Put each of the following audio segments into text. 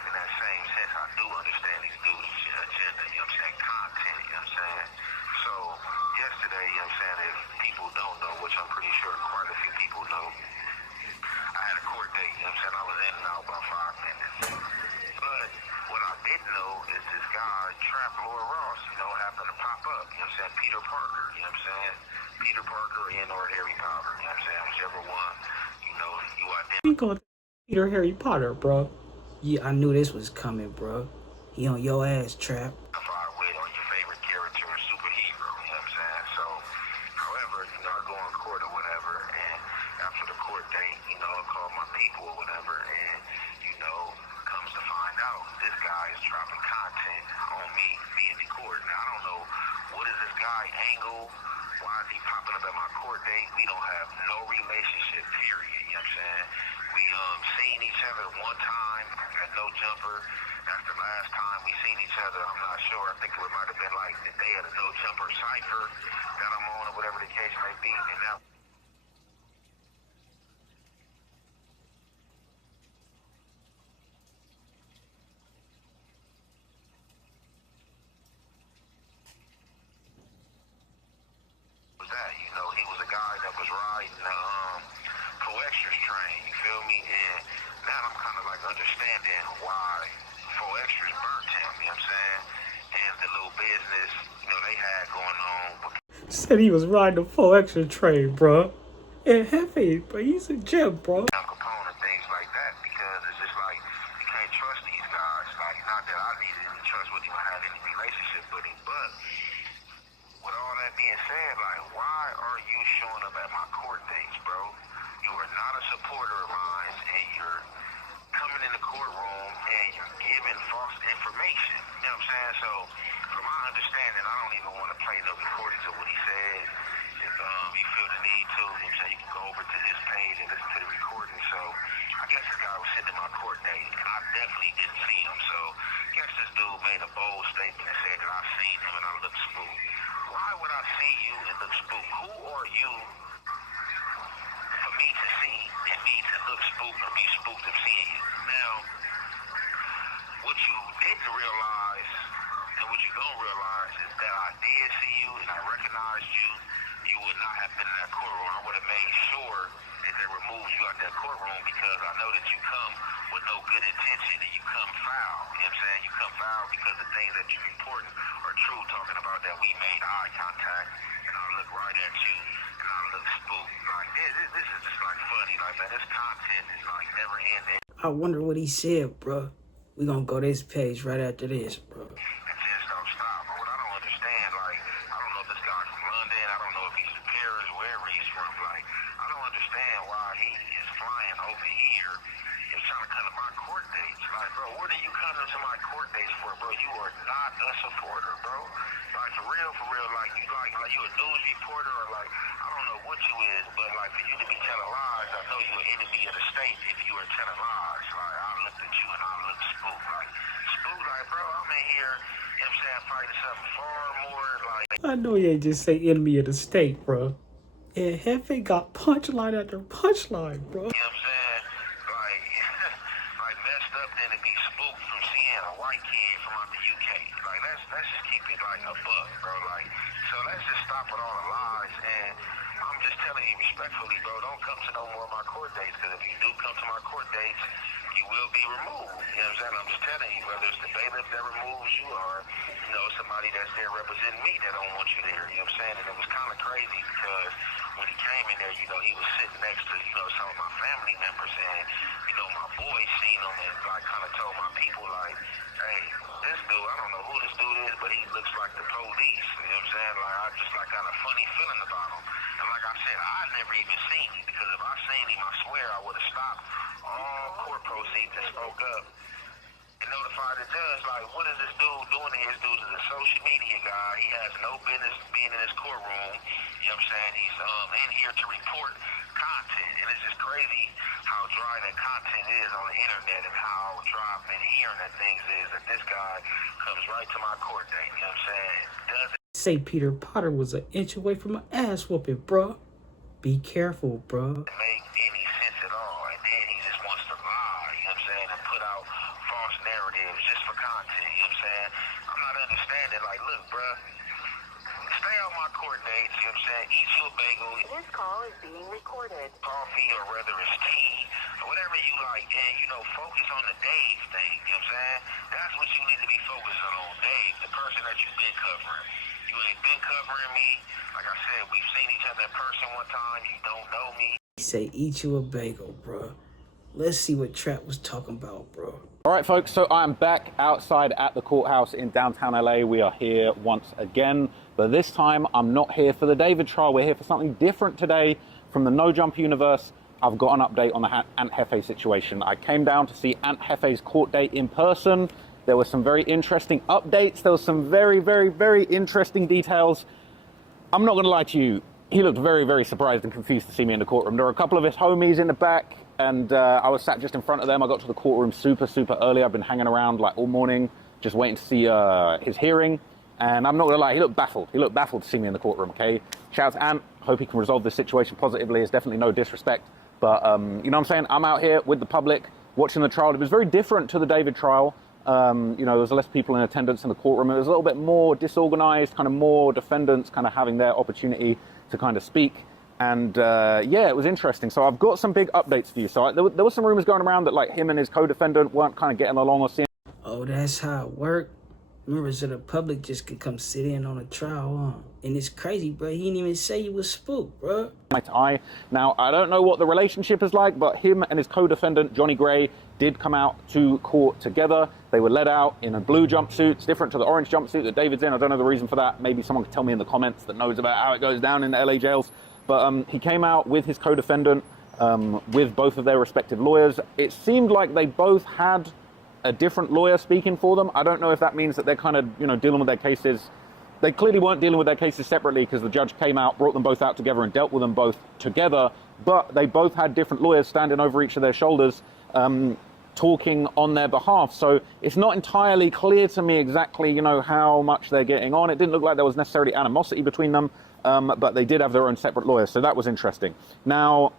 And in that same sense, I do understand these dudes' agenda, you know what I'm saying, content, you know what I'm saying. So yesterday, you know what I'm saying, if people don't know, which I'm pretty sure quite a few people know, I had a court date, you know what I'm saying. I was in and out about 5 minutes. But what I didn't know is this guy, Trap Lord Ross, you know, happened to pop up, you know what I'm saying, Peter Parker, you know what I'm saying. Peter Parker and or Harry Potter, you know what I'm saying, whichever one, you know, you identify. He called Peter Harry Potter, bro. Yeah, I knew this was coming, bro. He on your ass, Trap. With or your favorite character or superhero, you know what I'm saying? So, however, you know, I go on court or whatever, and after the court date, you know, I call my people or whatever, and, you know, comes to find out, this guy is dropping content on me being in court. Now, I don't know, what is this guy angle? Why is he popping up at my court date? We don't have no relationship, period, you know what I'm saying? We seen each other one time at No Jumper. That's the last time we seen each other. I'm not sure. I think it might have been like the day of the No Jumper cipher that I'm on or whatever the case may be. And that was that. You know, he was a guy that was riding the Extras train. You feel me? And now I'm kind of like understanding why Extras burnt him. You know what I'm saying? And the little business, you know, they had going on. Said he was riding the 4 extra train, bro. And Hefe, but he's a gem, bro. Capone and things like that, because it's just like you can't trust these guys. Like, not that I needed any trust with him or had any relationship with him, but with all that being said, like, why are you showing up at my court dates, bro? You are not a supporter of mine, and you're coming in the courtroom and you're giving false information. You know what I'm saying? So, from my understanding, I don't even want to play no recordings of what he said. If you feel the need to, you know what I'm saying, you can go over to his page and listen to the recording. So, I guess this guy was sitting in my court date, and I definitely didn't see him. So, I guess this dude made a bold statement and said that I seen him and I looked spooked. Why would I see you and look spooked? Who are you for me to see and me to look spooked or be spooked of seeing you? Now, what you didn't realize and what you don't realize is that I did see you and I recognized you. You would not have been in that courtroom. I would have made sure that they removed you out that courtroom, because I know that you come with no good intention and you come foul. You know what I'm saying? You come foul because the things that you important are true, talking about that we made eye contact and I look right at you and I look spooked. Like, this is just like funny. Like, man, this content is like never ending. I wonder what he said, bro. We gonna go this page right after this, bro. And just don't stop. But what I don't understand, like, I don't know if this guy's from London, I don't know if he's from Paris, wherever he's from. Like, I don't understand why he is flying over here and trying to come to my court dates. Like, bro, what are you coming to my court dates for, bro? You are not a supporter, bro. Like, for real, like you a news reporter, or like, I don't know what you is, but like, for you to be telling lies, I know you're an enemy of the state if you are telling lies. Like, I looked at you and I looked spooked. Like, bro, I'm in here, you know what I'm saying, fighting something far more, like, I know he ain't just say enemy of the state, bro. And Hefe got punchline after punchline, bro. you know what I'm saying, like, like messed up than to be spooked from seeing a white kid from out the UK. Like, let's just keep it like a buck, bro. Like, so let's just stop with all the lies. And I'm just telling you respectfully, bro, don't come to no more of my court dates, because if you do come to my court dates, you will be removed. You know what I'm saying? I'm just telling you, whether it's the bailiff that removes you or, you know, somebody that's there representing me that don't want you there. You know what I'm saying? And it was kind of crazy because when he came in there, you know, he was sitting next to, you know, some of my family members, and, you know, my boys seen him and like kind of told my people, like, hey, this dude, I don't know who this dude is, but he looks like the police. You know what I'm saying? Like, I just like got a funny feeling about him. And like I said, I never even seen him, because if I seen him, I swear I would have stopped all court proceeds and spoke up and notified the judge, like, what is this dude doing here? This dude is a social media guy. He has no business being in this courtroom. You know what I'm saying? He's in here to report content. And it's just crazy how dry that content is on the internet, and how dry many internet things is, that this guy comes right to my court date. You know what I'm saying? Doesn't Say Peter Potter was an inch away from an ass whooping, bro. Be careful, bro. make any sense at all. And then he just wants to lie. You know know what I'm saying, and put out false narratives just for content, you know what I'm saying? I'm not understanding, like, look, bruh, stay on my court dates, you know what I'm saying? Eat you a bagel. This call is being recorded. Coffee or whether it's tea or whatever you like, and, you know, focus on the Dave thing, you know what I'm saying? That's what you need to be focusing on, Dave, the person that you've been covering. You ain't been covering me. Like I said, we've seen each other in person one time. You don't know me. He say, eat you a bagel, bro. Let's see what Trap was talking about, bro. All right, folks, so I'm back outside at the courthouse in downtown LA. We are here once again, but this time I'm not here for the David trial. We're here for something different today from the No Jump universe. I've got an update on the Ant Jefe situation. I came down to see Ant Jefe's court date in person. There were some very interesting updates. There was some very, very, very interesting details. I'm not going to lie to you. He looked very, very surprised and confused to see me in the courtroom. There were a couple of his homies in the back, and I was sat just in front of them. I got to the courtroom super, super early. I've been hanging around like all morning, just waiting to see his hearing. And I'm not going to lie, he looked baffled. He looked baffled to see me in the courtroom, okay? Shout out to Ant. Hope he can resolve this situation positively. It's definitely no disrespect. But, you know what I'm saying? I'm out here with the public watching the trial. It was very different to the David trial. You know, there was less people in attendance in the courtroom. It was a little bit more disorganized, kind of more defendants kind of having their opportunity to kind of speak. And yeah, it was interesting. So I've got some big updates for you. So there were some rumors going around that like him and his co-defendant weren't kind of getting along or seeing. Oh, that's how it worked. Members of the public just could come sit in on a trial, huh? And it's crazy, bro. He didn't even say he was spooked, bro. Eye to eye. Now, I don't know what the relationship is like, but him and his co-defendant, Johnny Gray, did come out to court together. They were led out in a blue jumpsuit. It's different to the orange jumpsuit that David's in. I don't know the reason for that. Maybe someone could tell me in the comments that knows about how it goes down in the LA jails. But he came out with his co-defendant, with both of their respective lawyers. It seemed like they both had a different lawyer speaking for them. I don't know if that means that they're kind of, you know, dealing with their cases. They clearly weren't dealing with their cases separately because the judge came out, brought them both out together and dealt with them both together. But they both had different lawyers standing over each of their shoulders, talking on their behalf. So it's not entirely clear to me exactly, you know, how much they're getting on. It didn't look like there was necessarily animosity between them, but they did have their own separate lawyers. So that was interesting. Now,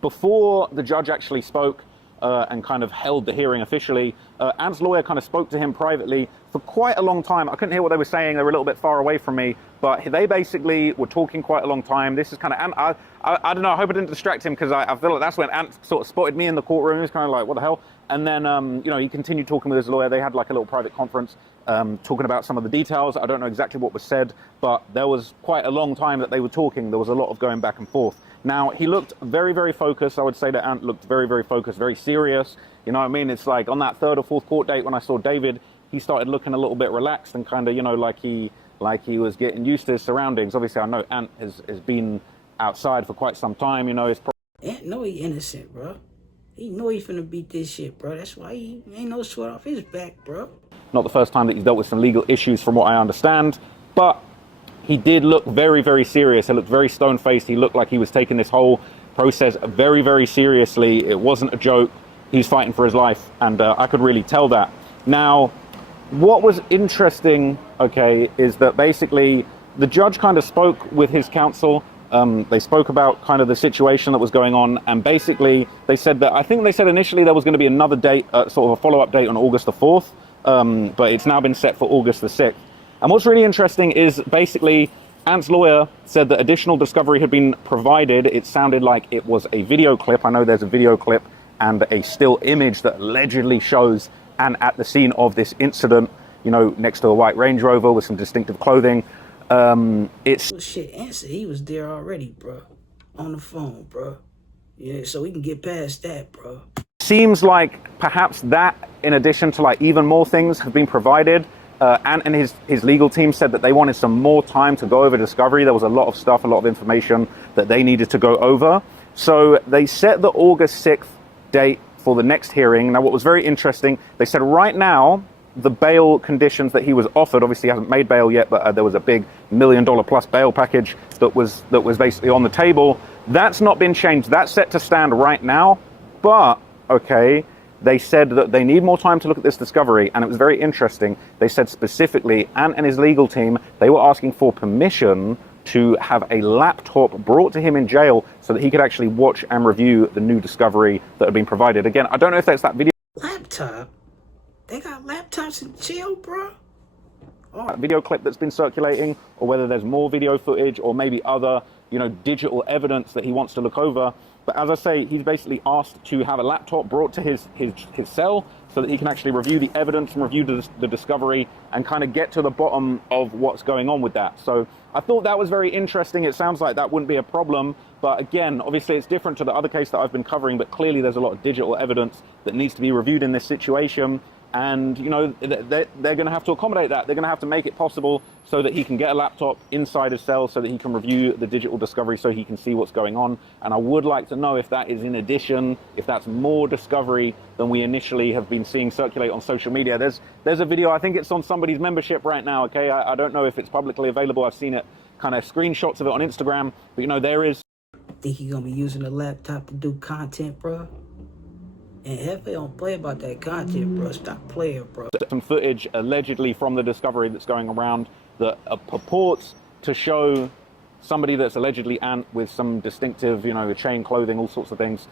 before the judge actually spoke, and kind of held the hearing officially, Ant's lawyer kind of spoke to him privately for quite a long time. I couldn't hear what they were saying. They were a little bit far away from me, but they basically were talking quite a long time. This is kind of Ant. I don't know. I hope I didn't distract him because I feel like that's when Ant sort of spotted me in the courtroom. He was kind of like, what the hell? And then, you know, he continued talking with his lawyer. They had like a little private conference talking about some of the details. I don't know exactly what was said, but there was quite a long time that they were talking. There was a lot of going back and forth. Now, he looked very, very focused. I would say that Ant looked very, very focused, very serious. You know what I mean? It's like on that third or fourth court date when I saw David, he started looking a little bit relaxed and kind of, you know, like he was getting used to his surroundings. Obviously, I know Ant has been outside for quite some time, you know. Ant know he innocent, bro. He know he finna beat this shit, bro. That's why he ain't no sweat off his back, bro. Not the first time that he's dealt with some legal issues from what I understand, but he did look very, very serious. He looked very stone-faced. He looked like he was taking this whole process very, very seriously. It wasn't a joke. He's fighting for his life, and I could really tell that. Now, what was interesting, okay, is that basically the judge kind of spoke with his counsel. They spoke about kind of the situation that was going on, and basically they said that, I think they said initially there was going to be another date, sort of a follow-up date on August the 4th, but it's now been set for August the 6th. And what's really interesting is basically Ant's lawyer said that additional discovery had been provided. It sounded like it was a video clip. I know there's a video clip and a still image that allegedly shows Ant at the scene of this incident, you know, next to a white Range Rover with some distinctive clothing. It's... Well, shit, Ant said he was there already, bro. On the phone, bro. Yeah, so we can get past that, bro. Seems like perhaps that, in addition to like even more things, have been provided. Ant and his legal team said that they wanted some more time to go over discovery. There was a lot of stuff, a lot of information that they needed to go over. So they set the August 6th date for the next hearing. Now, what was very interesting, they said right now, the bail conditions that he was offered, obviously he hasn't made bail yet, but there was a big $1 million plus bail package that was basically on the table. That's not been changed. That's set to stand right now. But, okay, they said that they need more time to look at this discovery, and it was very interesting. They said specifically, Ant and his legal team, they were asking for permission to have a laptop brought to him in jail so that he could actually watch and review the new discovery that had been provided. Again, I don't know if that's that video. Laptop? They got laptops in jail, bro? That video clip that's been circulating, or whether there's more video footage or maybe other, you know, digital evidence that he wants to look over. But as I say, he's basically asked to have a laptop brought to his cell so that he can actually review the evidence and review the discovery and kind of get to the bottom of what's going on with that. So I thought that was very interesting. It sounds like that wouldn't be a problem. But again, obviously it's different to the other case that I've been covering, but clearly there's a lot of digital evidence that needs to be reviewed in this situation. And, you know, they're going to have to accommodate that. They're going to have to make it possible so that he can get a laptop inside his cell so that he can review the digital discovery so he can see what's going on. And I would like to know if that is in addition, if that's more discovery than we initially have been seeing circulate on social media. There's a video, I think it's on somebody's membership right now, okay? I don't know if it's publicly available. I've seen it, kind of screenshots of it on Instagram. But, you know, there is... Think he gonna be using the laptop to do content, bro? And jefe don't play about that content, bro. Stop playing, bro. Some footage allegedly from the discovery that's going around that purports to show somebody that's allegedly Ant with some distinctive, you know, chain clothing, all sorts of things,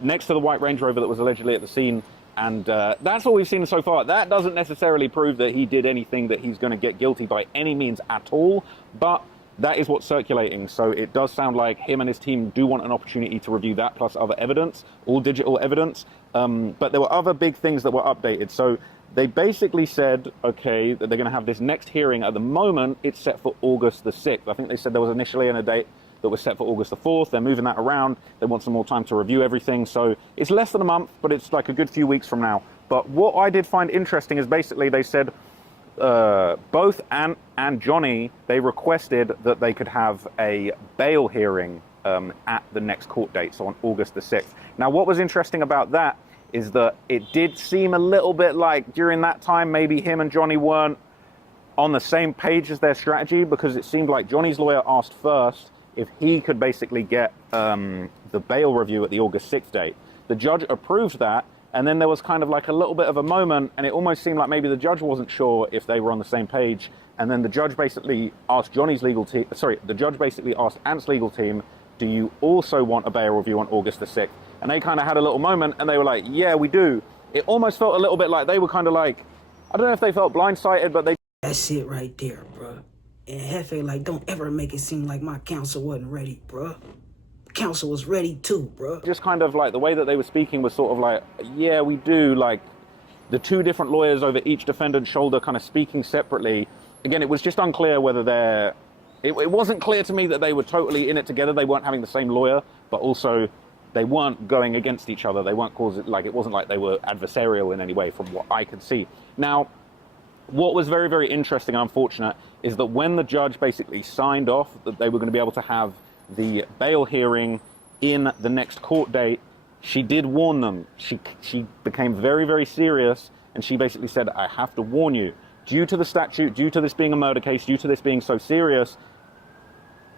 next to the white Range Rover that was allegedly at the scene. And that's all we've seen so far. That doesn't necessarily prove that he did anything that he's going to get guilty by any means at all, but that is what's circulating. So it does sound like him and his team do want an opportunity to review that plus other evidence, all digital evidence. But there were other big things that were updated. So they basically said, okay, that they're going to have this next hearing. At the moment, it's set for August the 6th. I think they said there was initially a date that was set for August the 4th. They're moving that around. They want some more time to review everything. So it's less than a month, but it's like a good few weeks from now. But what I did find interesting is basically they said, both Ant and Johnny, they requested that they could have a bail hearing at the next court date, so on August the 6th. Now, what was interesting about that is that it did seem a little bit like during that time, maybe him and Johnny weren't on the same page as their strategy, because it seemed like Johnny's lawyer asked first if he could basically get the bail review at the August 6th date. The judge approved that, and then there was kind of like a little bit of a moment, and it almost seemed like maybe the judge wasn't sure if they were on the same page. And then the judge basically asked the judge basically asked Ant's legal team, do you also want a bail review on August the 6th? And they kind of had a little moment, and they were like, yeah, we do. It almost felt a little bit like they were kind of like, I don't know if they felt blindsided, but they... That's it right there, bro. And jefe, like, don't ever make it seem like my counsel wasn't ready, bro. Counsel was ready too, bro. Just kind of like the way that they were speaking was sort of like, yeah, we do, like the two different lawyers over each defendant's shoulder kind of speaking separately. Again, it was just unclear whether they're... It wasn't clear to me that they were totally in it together. They weren't having the same lawyer, but also they weren't going against each other. They weren't causing, like, it wasn't like they were adversarial in any way from what I could see. Now, what was very, very interesting and unfortunate is that when the judge basically signed off that they were going to be able to have the bail hearing in the next court date, she did warn them. She became very, very serious, and she basically said, I have to warn you, due to the statute, due to this being a murder case, due to this being so serious,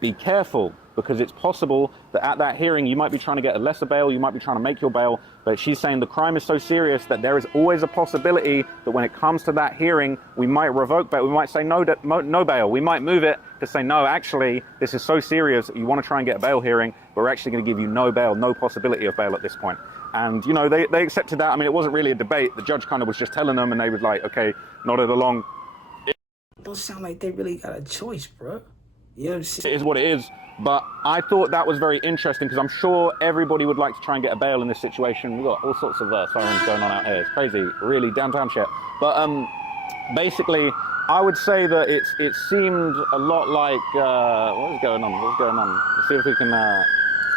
be careful, because it's possible that at that hearing you might be trying to get a lesser bail, you might be trying to make your bail, but she's saying the crime is so serious that there is always a possibility that when it comes to that hearing, we might revoke bail, we might say no bail, we might move it to say, no, actually, this is so serious, you want to try and get a bail hearing, but we're actually going to give you no bail, no possibility of bail at this point. And, you know, they accepted that. I mean, it wasn't really a debate. The judge kind of was just telling them, and they was like, okay, nodded along. Don't sound like they really got a choice, bro. You know what I'm saying? It is what it is. But I thought that was very interesting, because I'm sure everybody would like to try and get a bail in this situation. We've got all sorts of sirens going on out here. It's crazy, really downtown shit. But basically, I would say that it seemed a lot like, what is going on? What's going on? Let's see if we can,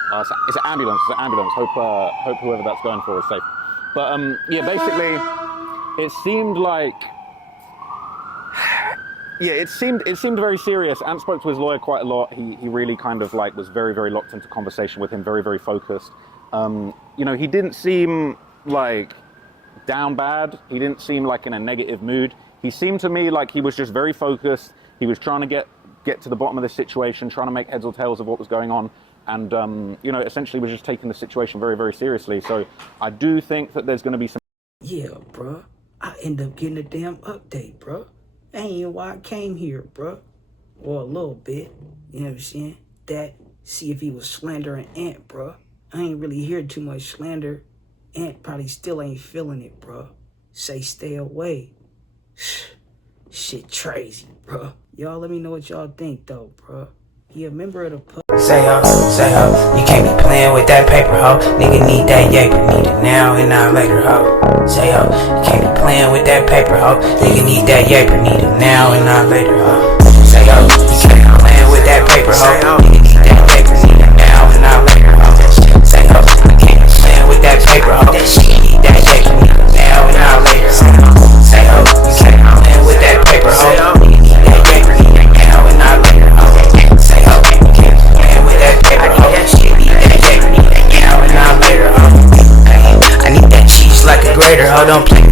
it's an ambulance, Hope whoever that's going for is safe. But yeah, basically, it seemed like, yeah, it seemed very serious. Ant spoke to his lawyer quite a lot. He really kind of like was very, very locked into conversation with him, very, very focused. You know, he didn't seem like down bad. He didn't seem like in a negative mood. He seemed to me like he was just very focused. He was trying to get to the bottom of the situation, trying to make heads or tails of what was going on. And, you know, essentially was just taking the situation very, very seriously. So I do think that there's going to be some... Yeah, bro. I end up getting a damn update, bro. That ain't why I came here, bro. Or a little bit. You know what I'm saying? That, see if he was slandering Ant, bro. I ain't really hear too much slander. Ant probably still ain't feeling it, bro. Say stay away. Shit crazy, bro. Y'all let me know what y'all think, though, bro. He a member of the Say ho, you can't be playing with that paper, ho. Nigga need that yaper, need it now and not later, ho. Say ho, you can't be playing with that paper, ho. Nigga need that yaper, need it now and not later, ho. Say ho, you can't be playing with that paper, ho. Nigga need that yaper, need it now and not later, ho. Say ho, you can't be playing with that paper, ho. Nigga need that yaper, need it now and not later, ho. Say ho, you can't be playing with that paper, ho. Nigga need that yaper, need it now and not later, ho. Say ho, you can't be playing with that paper, ho. Nigga need that yaper, need it now and not later, ho. I need that cheese like a grater, ho. Don't play